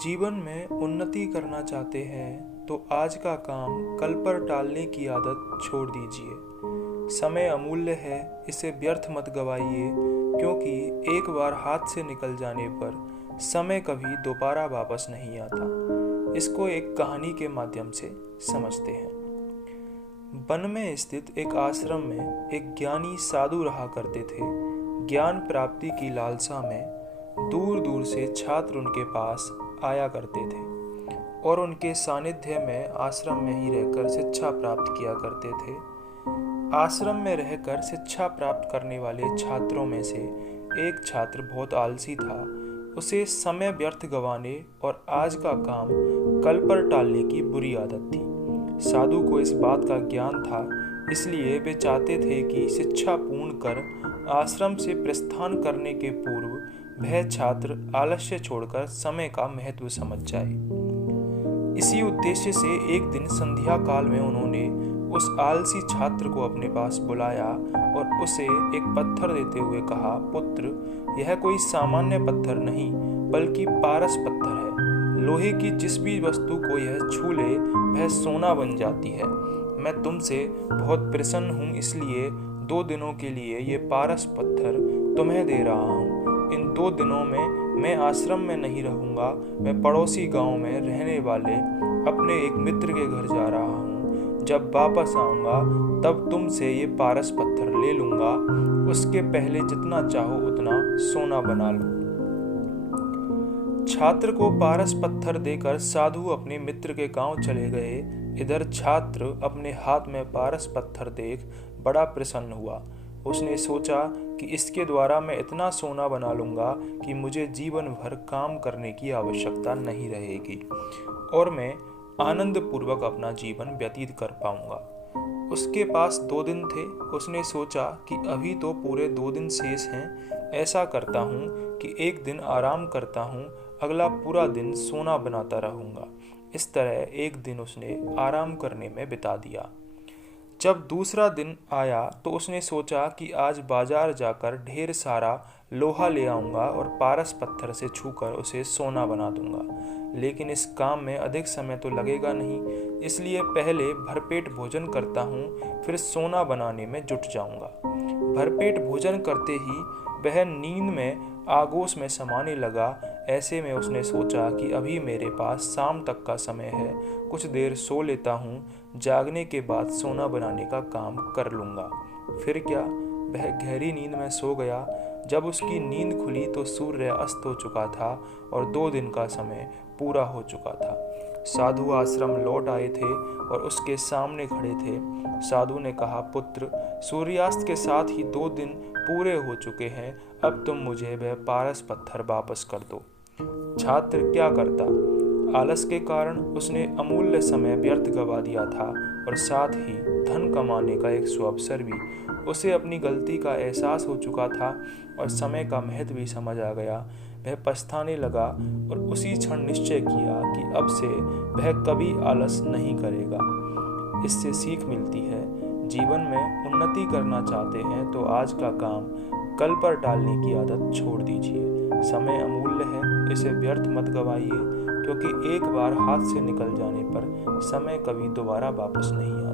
जीवन में उन्नति करना चाहते हैं तो आज का काम कल पर टालने की आदत छोड़ दीजिए। समय अमूल्य है, इसे व्यर्थ मत गवाइए, क्योंकि एक बार हाथ से निकल जाने पर समय कभी दोबारा वापस नहीं आता। इसको एक कहानी के माध्यम से समझते हैं। वन में स्थित एक आश्रम में एक ज्ञानी साधु रहा करते थे। ज्ञान प्राप्ति की लालसा में दूर दूर से छात्र उनके पास आया करते थे और उनके सानिध्य में आश्रम में ही रहकर शिक्षा प्राप्त किया करते थे। आश्रम में रहकर शिक्षा प्राप्त करने वाले छात्रों में से एक छात्र बहुत आलसी था। उसे समय व्यर्थ गंवाने और आज का काम कल पर टालने की बुरी आदत थी। साधु को इस बात का ज्ञान था, इसलिए वे चाहते थे कि शिक्षा पूर्ण कर आश्रम से प्रस्थान करने के पूर्व वह छात्र आलस्य छोड़कर समय का महत्व समझ जाए। इसी उद्देश्य से एक दिन संध्या काल में उन्होंने उस आलसी छात्र को अपने पास बुलाया और उसे एक पत्थर देते हुए कहा, पुत्र, यह कोई सामान्य पत्थर नहीं बल्कि पारस पत्थर है। लोहे की जिस भी वस्तु को यह छू ले वह सोना बन जाती है। मैं तुमसे बहुत प्रसन्न हूँ, इसलिए 2 दिनों के लिए ये पारस पत्थर तुम्हें दे रहा हूँ। इन 2 दिनों में मैं आश्रम में नहीं रहूंगा, मैं पड़ोसी गांव में रहने वाले अपने एक मित्र के घर जा रहा हूँ। जब वापस आऊंगा तब तुमसे ये पारस पत्थर ले लूंगा। उसके पहले जितना चाहो उतना सोना बना लो। छात्र को पारस पत्थर देकर साधु अपने मित्र के गांव चले गए। इधर छात्र अपने हाथ में पारस पत्थर देख बड़ा प्रसन्न हुआ। उसने सोचा कि इसके द्वारा मैं इतना सोना बना लूंगा कि मुझे जीवन भर काम करने की आवश्यकता नहीं रहेगी और मैं आनंद पूर्वक अपना जीवन व्यतीत कर पाऊंगा। उसके पास 2 दिन थे। उसने सोचा कि अभी तो पूरे 2 दिन शेष हैं। ऐसा करता हूँ कि एक दिन आराम करता हूँ, अगला पूरा दिन सोना बनाता रहूंगा। इस तरह एक दिन उसने आराम करने में बिता दिया। जब दूसरा दिन आया तो उसने सोचा कि आज बाजार जाकर ढेर सारा लोहा ले आऊंगा और पारस पत्थर से छूकर उसे सोना बना दूंगा। लेकिन इस काम में अधिक समय तो लगेगा नहीं, इसलिए पहले भरपेट भोजन करता हूँ, फिर सोना बनाने में जुट जाऊंगा। भरपेट भोजन करते ही वह नींद में आगोश में समाने लगा। ऐसे में उसने सोचा कि अभी मेरे पास शाम तक का समय है, कुछ देर सो लेता हूँ, जागने के बाद सोना बनाने का काम कर लूँगा। फिर क्या, वह गहरी नींद में सो गया। जब उसकी नींद खुली तो सूर्य अस्त हो चुका था और 2 दिन का समय पूरा हो चुका था। साधु आश्रम लौट आए थे और उसके सामने खड़े थे। साधु ने कहा, पुत्र, सूर्यास्त के साथ ही 2 दिन पूरे हो चुके हैं। अब तुम मुझे वह पारस पत्थर वापस कर दो। छात्र क्या करता? आलस के कारण उसने अमूल्य समय व्यर्थ गवा दिया था और साथ ही धन कमाने का एक सुअवसर भी। उसे अपनी गलती का एहसास हो चुका था और समय का महत्व भी समझ आ गया। वह पछताने लगा और उसी क्षण निश्चय किया कि अब से वह कभी आलस नहीं करेगा। इससे सीख मिलती है, जीवन में उन्नति करना चाहते हैं तो आज का काम कल पर टालने की आदत छोड़ दीजिए। समय अमूल्य है, इसे व्यर्थ मत गवाइए, क्योंकि एक बार हाथ से निकल जाने पर समय कभी दोबारा वापस नहीं आता।